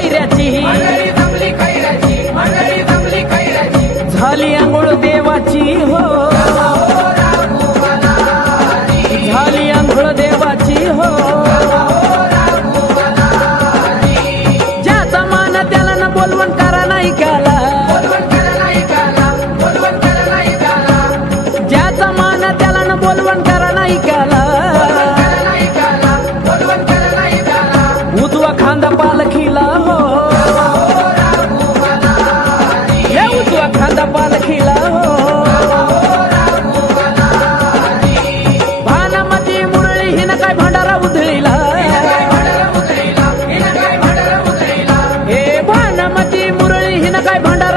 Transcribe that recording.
कैऱ्याची झाली आंघोळ देवाची हो झाली आंघोळ देवाची हो ज्याचा मान त्याला न बोलवण करा नाही त्याला ज्याचा मान त्याला न बोलवण करा नाही त्याला उजवा खांदा पालखीला हो हे उजवा खांदा पालखीला हो भानामती मुरळी हिनं काय भांडारा उधळीला हे भानामती मुरळी हिनं काय भांडारा